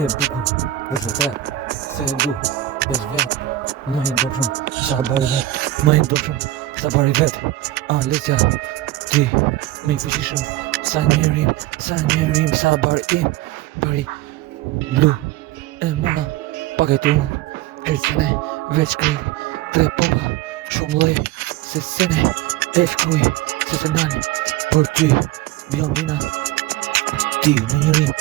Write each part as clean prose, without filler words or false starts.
e bukur, është vërtet, se e du, veç vjet, më i ndopshëm, sa bari vet, më i ndopshëm, sa bari vet, Alesia, ti, më i fuqishëm, sa njerim, sa bari blu, e muna, pak e tu, kërcene, veç kri, tre popa, shumë lej, se sene, e shkruj, se se nani, për ty, bjondina, ti në një rim,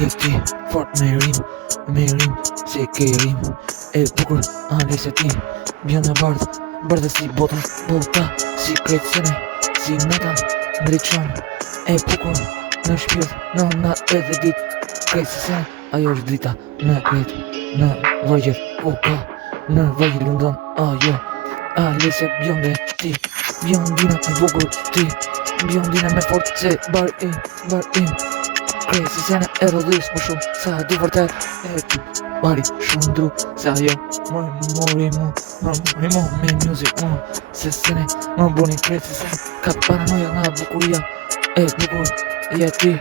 je ti, fort me rim, se ke rim, e bukur, Alesia ti, bjona bardhe si bota, si krecene, si nata, ndryqon, e bukur, në shpirt, në nat edhe dit, krejt se sen, ajo është drita, në krejt, në vajgjet, në vajgjet lundon, ajo, Alesia bjonde ti, bjondina e bukur ti, bjondina me fort se bar im, krejt se sene e rodhis më shumë, sa di vërtet, e ti, bari shumë dru, se ajo, më mori mu, me music mu, se sene, më buni krejt se sene, ka paranoja nga bukuria, e bukur, je ti,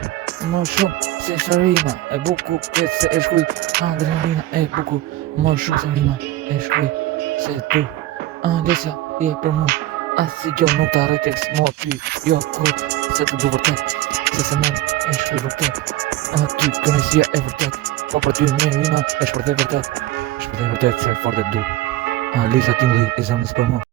më shumë, se sharima, e bukur, krejt se e shkuj, adrenalina, e bukur, më shumë se rima, e shkuj, se tu, Alesia, je për mu, asi jo nuk ta rejtek s'mo ty, jo kod, se të du vërtet, se se men, e shkuj vërtet, aty kënesia e vërtet, po për ty me rima, e shpërtej vërtet, se fort e du, Alesia ti mli, e zemës për mu.